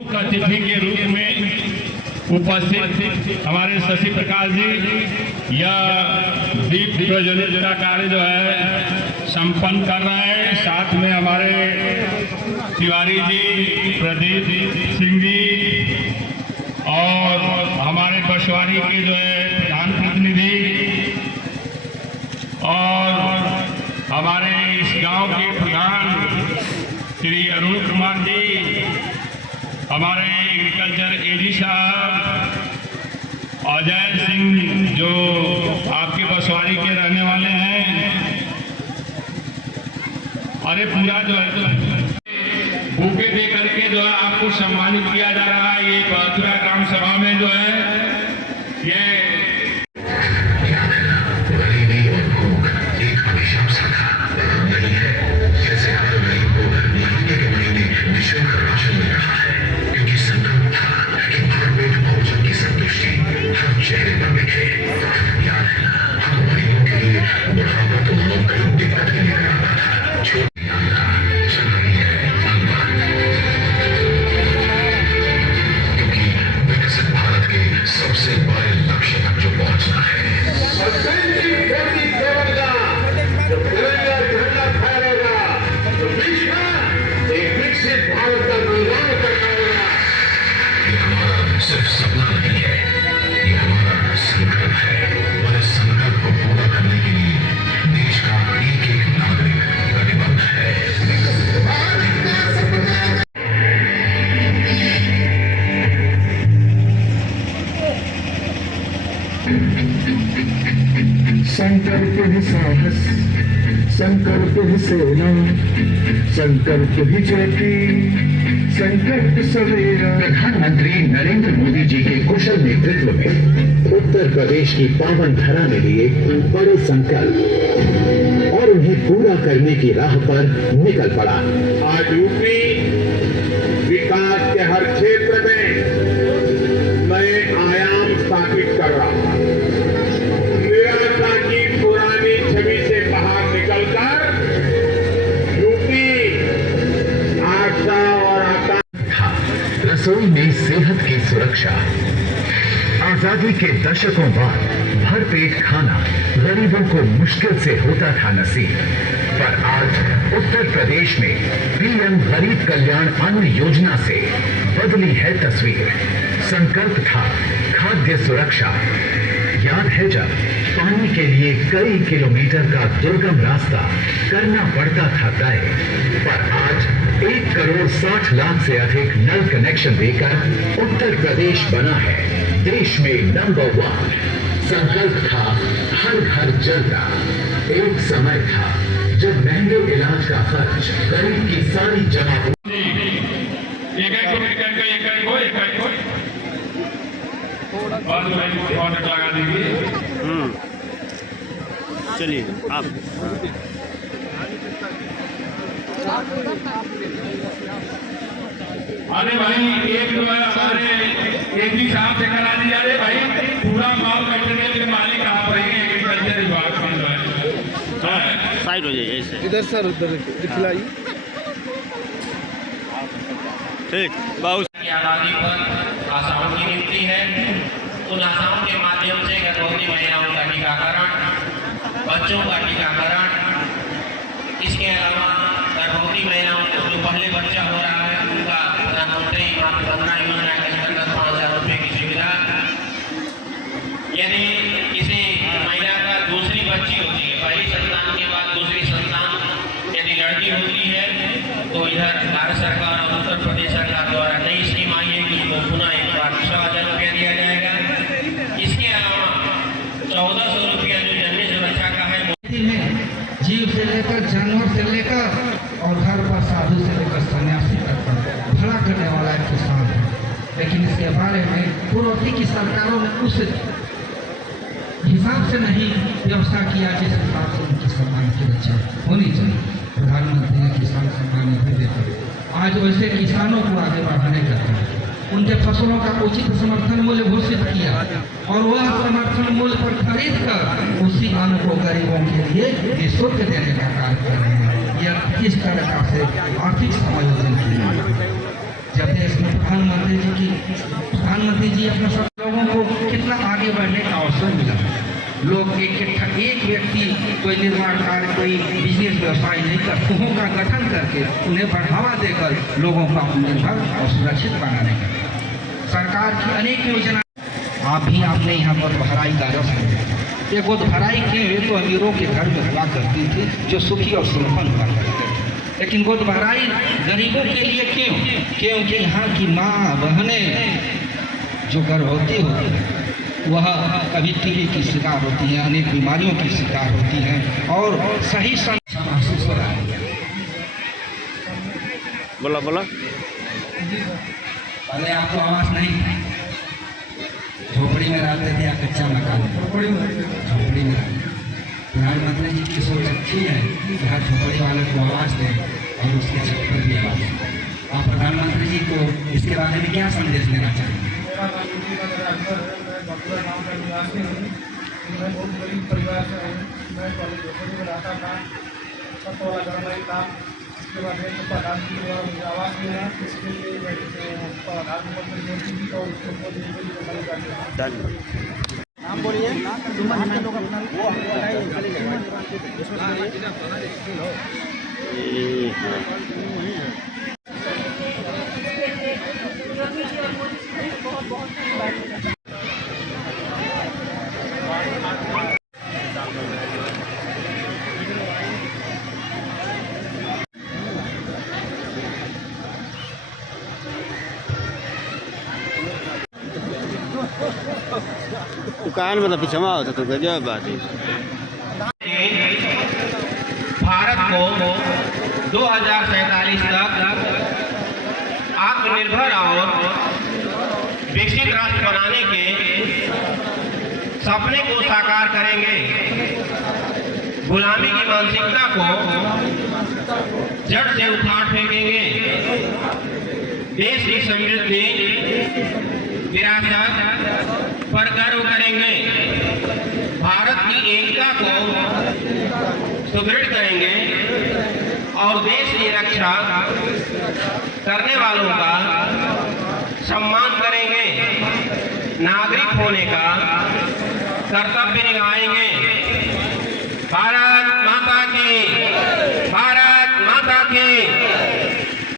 अतिथि के रूप में उपस्थित हमारे शशि प्रकाश जी यह दीप प्रज्वलित का कार्य जो है संपन्न कर रहे हैं। साथ में हमारे तिवारी जी, प्रदीप सिंह जी और हमारे बसवाड़ी के जो है प्रधान प्रतिनिधि और हमारे इस गांव के प्रधान श्री अरुण कुमार जी, हमारे एग्रीकल्चर एजी साहब, अजय सिंह जो आपके बसवाड़ी के रहने वाले हैं, अरे पूरा जो है बुके दे करके जो है आपको सम्मानित किया जा रहा है। ये मथुरा ग्राम सभा में जो है ये सिर्फ सपना नहीं है, ये हमारा संकल्प है और इस संकल्प को पूरा करने के लिए देश का एक एक नागरिक प्रतिबद्ध है। संकल्प ही साहस, संकल्प ही सेना, संकल्प ही ज्योति, संकल्प सवेरा। प्रधानमंत्री नरेंद्र मोदी जी के कुशल नेतृत्व में उत्तर प्रदेश की पावन धरा ने लिए बड़े संकल्प और उन्हें पूरा करने की राह पर निकल पड़ा। आज यूपी विकास के हर क्षेत्र में नए आयाम स्थापित कर रहा है। निराशा की पुरानी छवि से बाहर निकलकर यूपी आशा और आकांक्षा। रसोई में सेहत की सुरक्षा। आजादी के दशकों बाद भरपेट खाना गरीबों को मुश्किल से होता था नसीब, पर आज उत्तर प्रदेश में पीएम गरीब कल्याण अन्न योजना से बदली है तस्वीर। संकल्प था खाद्य सुरक्षा। याद है जब पानी के लिए कई किलोमीटर का दुर्गम रास्ता करना पड़ता था तय, पर आज 1,60,00,000 से अधिक नल कनेक्शन देकर उत्तर प्रदेश बना है देश में नंबर 1। संकल्प था हर घर जल का। एक समय था जब महंगे इलाज का खर्च गरीब की सारी जमा लगा दीजिए। चलिए आप अरे भाई एक जो है हमारे एक ही साहब से करा दिया। अरे भाई पूरा माल कटने के मालिक आप रहे एग्रीकल्चर विभाग में जो है साइड हो जाइए ऐसे। इधर सर उधर दिखलाइए। ठीक बहुत की आबादी पर आशाओं की नियुक्ति है। उन आशाओं के माध्यम से गर्भवती महिलाओं का टीकाकरण, बच्चों का टीकाकरण, इसके अलावा गर्भवती महिलाओं को जो पहले बच्चा हो रहा है उनका प्रधानमंत्री मातृ वंदना योजना के अंतर्गत 5,000 रुपये की सुविधा। यदि किसी महिला का दूसरी बच्ची होती है, पहली संतान के बाद दूसरी संतान यदि लड़की होती है तो इधर भारत सरकार और उत्तर प्रदेश सरकार द्वारा नई स्कीम आई है कि वो पुनः 1,06,000 रुपया दिया जाएगा। इसके अलावा 1,400 रुपया जो जननी सुरक्षा का है जीव से लेकर जानवर से लेकर और घर पर साधु से लेकर सन्यासी तक भला करने वाला एक किसान है। लेकिन इसके बारे में पूर्ववर्ती की सरकारों ने उस हिसाब से नहीं व्यवस्था किया जिस हिसाब से उनकी सम्मान की रक्षा होनी चाहिए। प्रधानमंत्री ने किसान सम्मान निधि देकर आज वैसे किसानों को आगे बढ़ाने का है। उनके फसलों का उचित समर्थन मूल्य घोषित किया और वह समर्थन मूल्य पर खरीद कर उसी अन्न को गरीबों के लिए निःशुल्क देने का कार्य कर रहे हैं। यह किस तरह से आर्थिक समायोजन किया जब देश में प्रधानमंत्री जी अपने सब लोगों को कितना आगे बढ़ने का अवसर मिला। लोग एक व्यक्ति कोई निर्माण कार्य, कोई बिजनेस व्यवसाय नहीं कर, समूहों का गठन करके उन्हें बढ़ावा देकर लोगों को आत्मनिर्भर और सुरक्षित बनाने का सरकार की अनेक योजना। आप भी आपने यहाँ पर भराई का रस है। ये गोदभराई क्यों है? तो अमीरों के घर में हुआ करती थी जो सुखी और संपन्न हुआ करते थे। लेकिन गोदभराई गरीबों के लिए क्यों? क्योंकि यहाँ की माँ बहनें जो गर्भवती होती हैं वह कभी टीबी की शिकार होती हैं, अनेक बीमारियों की शिकार होती हैं और सही संख्या महसूस हो रहा है। बोला बोला पहले आपको आवास नहीं था, झोपड़ी में रहते थे या कच्चा मकान में? झोपड़ी में रहते। प्रधानमंत्री जी की सोच अच्छी है कि हर झोपड़ी वाले को आवास दें और उसके छत पर भी आवास दें। आप प्रधानमंत्री जी को इसके बारे में क्या संदेश देना चाहेंगे? मथुरा गाँव का निवासी हूँ। मैं बहुत गरीब परिवार से हूँ। मैं पहले झोपड़ी में रहता था, छत वाला घर नहीं था। उसके बाद एक प्रधानमंत्री द्वारा मुझे आवास मिला। इसके लिए मैं प्रधानमंत्री मोदी जी और उसको नाम बोलिए। लोग अपना दुकान में तो पीछे में होता तो गजब बात है। भारत को 2047 तक आत्मनिर्भर और विकसित राष्ट्र बनाने के सपने को साकार करेंगे। गुलामी की मानसिकता को जड़ से उखाड़ फेंकेंगे। देश की समृद्धि विरासत पर गर्व करेंगे। भारत की एकता को सुदृढ़ करेंगे और देश की रक्षा करने वालों का सम्मान करेंगे। नागरिक होने का कर्तव्य निभाएंगे। भारत